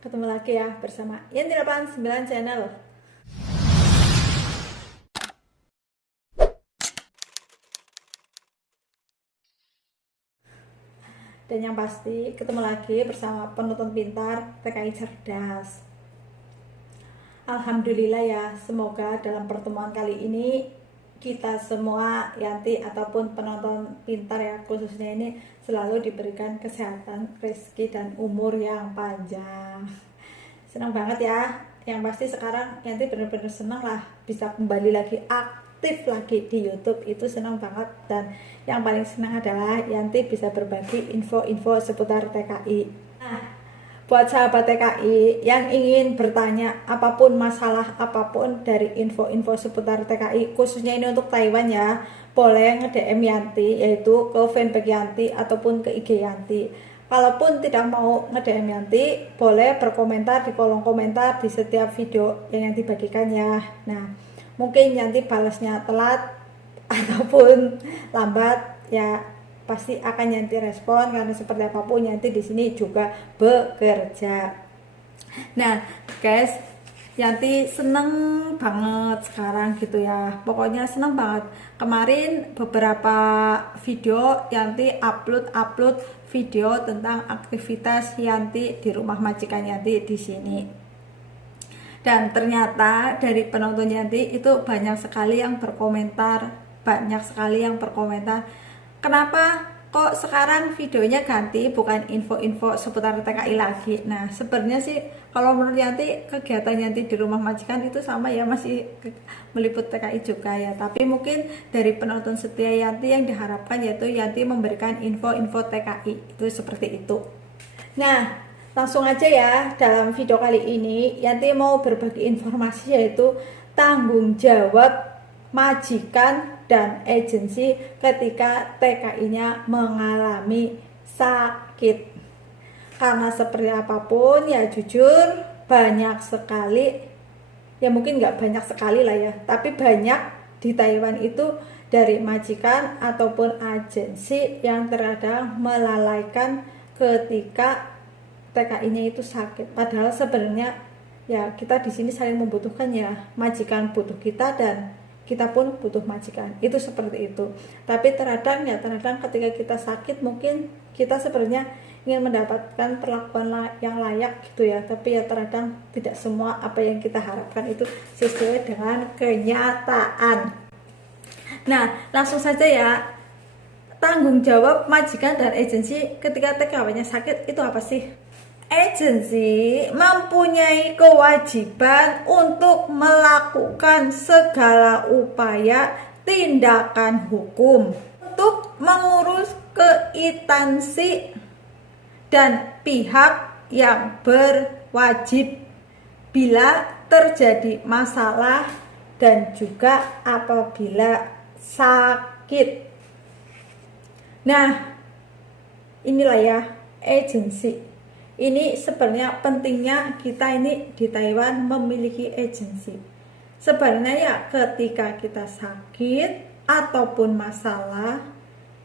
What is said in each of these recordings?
Ketemu lagi ya bersama Yanti 89 channel. Dan yang pasti ketemu lagi bersama penuntut pintar TKI Cerdas. Alhamdulillah ya, semoga dalam pertemuan kali ini kita semua Yanti ataupun penonton pintar ya khususnya ini selalu diberikan kesehatan, rezeki dan umur yang panjang. Senang banget ya. Yang pasti sekarang Yanti bener-bener senang lah bisa kembali lagi aktif lagi di YouTube. Itu senang banget. Dan yang paling senang adalah Yanti bisa berbagi info-info seputar TKI. Nah, buat sahabat TKI yang ingin bertanya apapun masalah apapun dari info-info seputar TKI, khususnya ini untuk Taiwan ya, boleh nge-DM Yanti, yaitu ke fanpage Yanti ataupun ke IG Yanti. Kalaupun tidak mau nge-DM Yanti, boleh berkomentar di kolom komentar di setiap video yang Yanti bagikan ya. Nah, mungkin Yanti balasnya telat ataupun lambat ya, pasti akan Yanti respon karena seperti apapun Yanti di sini juga bekerja. Nah, guys, Yanti seneng banget sekarang gitu ya. Pokoknya seneng banget. Kemarin beberapa video Yanti upload video tentang aktivitas Yanti di rumah majikan Yanti di sini. Dan ternyata dari penonton Yanti itu banyak sekali yang berkomentar, kenapa kok sekarang videonya ganti bukan info-info seputar TKI lagi. Nah, sebenarnya sih kalau menurut Yanti kegiatan Yanti di rumah majikan itu sama ya, masih meliput TKI juga ya. Tapi mungkin dari penonton setia Yanti yang diharapkan yaitu Yanti memberikan info-info TKI itu seperti itu. Nah, langsung aja ya, dalam video kali ini Yanti mau berbagi informasi yaitu tanggung jawab majikan dan agensi ketika TKI-nya mengalami sakit. Karena seperti apapun ya jujur banyak sekali, ya mungkin nggak banyak sekali lah ya, tapi banyak di Taiwan itu dari majikan ataupun agensi yang terkadang melalaikan ketika TKI-nya itu sakit. Padahal sebenarnya ya kita di sini saling membutuhkan ya, majikan butuh kita dan kita pun butuh majikan, itu seperti itu. Tapi terkadang ketika kita sakit mungkin kita sebenarnya ingin mendapatkan perlakuan yang layak gitu ya, tapi ya terkadang tidak semua apa yang kita harapkan itu sesuai dengan kenyataan. Nah, langsung saja ya, tanggung jawab majikan dan agensi ketika TKW-nya sakit itu apa sih? Agensi mempunyai kewajiban untuk melakukan segala upaya tindakan hukum untuk mengurus keinstansi dan pihak yang berwajib bila terjadi masalah dan juga apabila sakit. Nah, inilah ya agensi. Ini sebenarnya pentingnya kita ini di Taiwan memiliki agensi. Sebenarnya ya ketika kita sakit ataupun masalah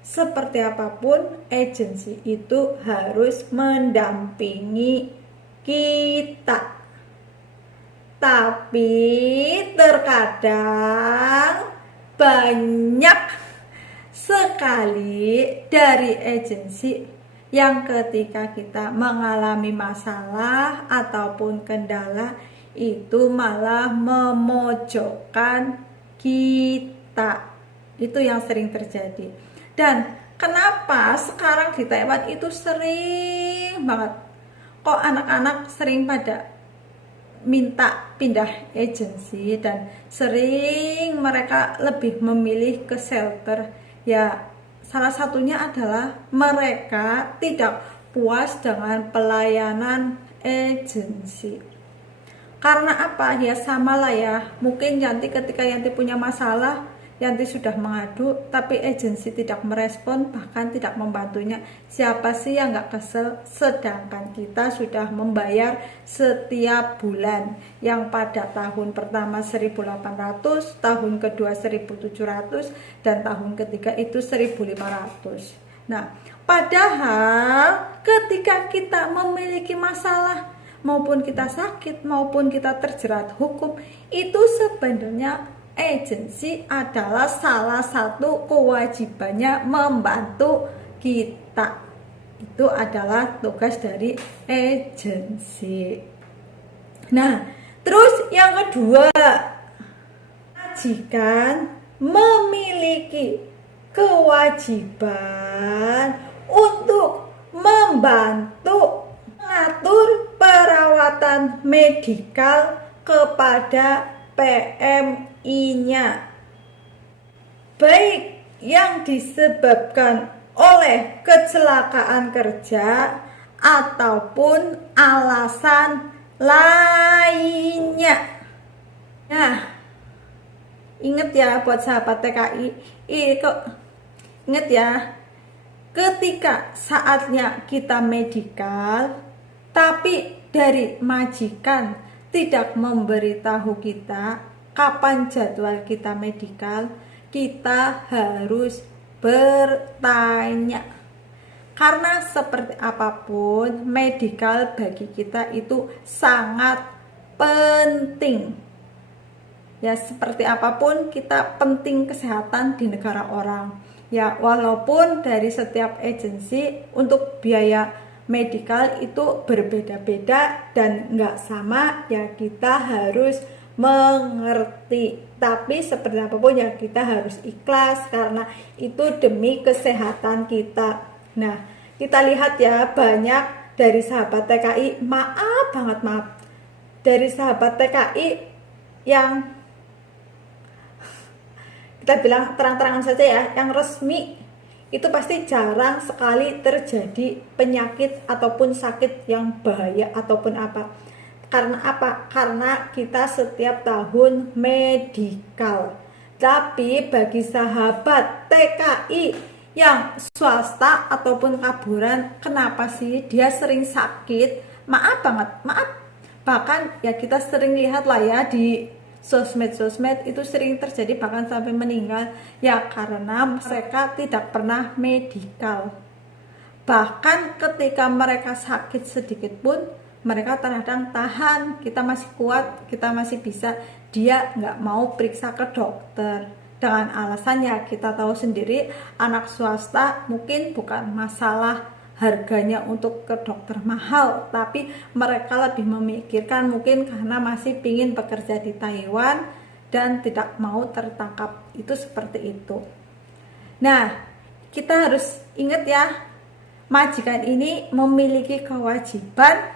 seperti apapun, agensi itu harus mendampingi kita. Tapi terkadang banyak sekali dari agensi yang ketika kita mengalami masalah ataupun kendala itu malah memojokkan kita. Itu yang sering terjadi. Dan kenapa sekarang di Taiwan itu sering banget, kok anak-anak sering pada minta pindah agensi dan sering mereka lebih memilih ke shelter ya. Salah satunya adalah mereka tidak puas dengan pelayanan agensi. Karena apa? Ya samalah ya. Mungkin Yanti ketika Yanti punya masalah, Yanti sudah mengadu, tapi agensi tidak merespon, bahkan tidak membantunya. Siapa sih yang gak kesel? Sedangkan kita sudah membayar setiap bulan. Yang pada tahun pertama 1.800, tahun kedua 1.700, dan tahun ketiga itu 1.500. Nah, padahal ketika kita memiliki masalah, maupun kita sakit, maupun kita terjerat hukum, itu sebenarnya agensi adalah salah satu kewajibannya membantu kita. Itu adalah tugas dari agensi. Nah, terus yang kedua, majikan memiliki kewajiban untuk membantu mengatur perawatan medikal kepada PMI-nya, baik yang disebabkan oleh kecelakaan kerja ataupun alasan lainnya. Nah, ingat ya buat sahabat TKI, ingat ya, ketika saatnya kita medikal, tapi dari majikan tidak memberitahu kita kapan jadwal kita medikal, kita harus bertanya. Karena seperti apapun, medikal bagi kita itu sangat penting. Ya, seperti apapun kita penting kesehatan di negara orang. Ya, walaupun dari setiap agensi untuk biaya medikal itu berbeda-beda dan nggak sama, ya kita harus mengerti. Tapi seperti apapun ya kita harus ikhlas karena itu demi kesehatan kita. Nah, kita lihat ya, banyak dari sahabat TKI, maaf, dari sahabat TKI yang kita bilang terang-terangan saja ya, yang resmi itu pasti jarang sekali terjadi penyakit ataupun sakit yang bahaya ataupun apa. Karena apa? Karena kita setiap tahun medikal. Tapi bagi sahabat TKI yang swasta ataupun kaburan, kenapa sih dia sering sakit? Maaf banget, maaf. Bahkan ya kita sering lihat lah ya di sosmed itu sering terjadi bahkan sampai meninggal, ya karena mereka tidak pernah medikal. Bahkan ketika mereka sakit sedikit pun mereka terkadang tahan, kita masih kuat, kita masih bisa, dia nggak mau periksa ke dokter dengan alasannya kita tahu sendiri, anak swasta mungkin bukan masalah harganya untuk ke dokter mahal, tapi mereka lebih memikirkan mungkin karena masih pingin bekerja di Taiwan dan tidak mau tertangkap, itu seperti itu. Nah, kita harus ingat ya, majikan ini memiliki kewajiban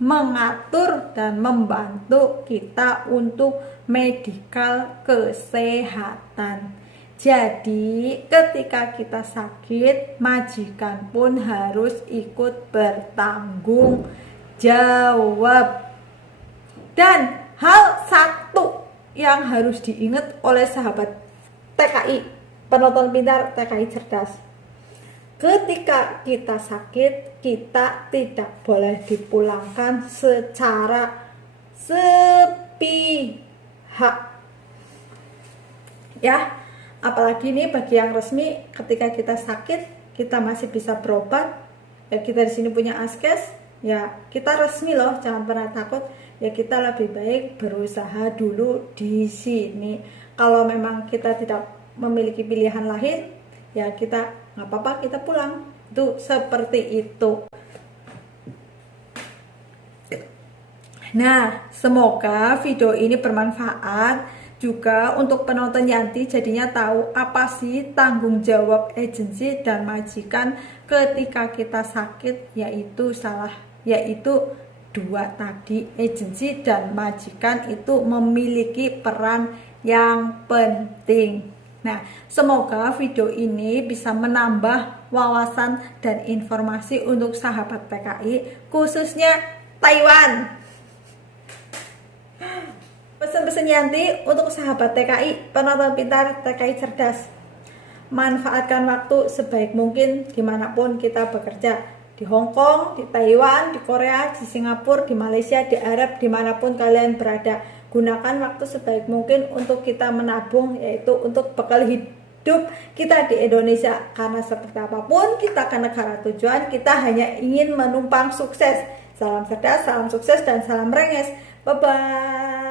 mengatur dan membantu kita untuk medikal kesehatan. Jadi ketika kita sakit, majikan pun harus ikut bertanggung jawab. Dan hal satu yang harus diingat oleh sahabat TKI, penonton pintar TKI cerdas, ketika kita sakit, kita tidak boleh dipulangkan secara sepihak. Ya, apalagi ini bagi yang resmi, ketika kita sakit, kita masih bisa berobat. Ya, kita di sini punya askes, ya kita resmi loh, jangan pernah takut. Ya kita lebih baik berusaha dulu di sini. Kalau memang kita tidak memiliki pilihan lain, ya kita nggak apa-apa, kita pulang. Itu seperti itu. Nah, semoga video ini bermanfaat juga untuk penonton Yanti, jadinya tahu apa sih tanggung jawab agensi dan majikan ketika kita sakit, yaitu dua tadi, agensi dan majikan itu memiliki peran yang penting. Nah, semoga video ini bisa menambah wawasan dan informasi untuk sahabat TKI, khususnya Taiwan. Pesan-pesan Yanti untuk sahabat TKI, penonton pintar TKI cerdas. Manfaatkan waktu sebaik mungkin dimanapun kita bekerja. Di Hong Kong, di Taiwan, di Korea, di Singapura, di Malaysia, di Arab, dimanapun kalian berada. Gunakan waktu sebaik mungkin untuk kita menabung, yaitu untuk bekal hidup kita di Indonesia. Karena seperti apapun kita ke negara tujuan, kita hanya ingin menumpang sukses. Salam cerdas, salam sukses, dan salam renges. Bye-bye.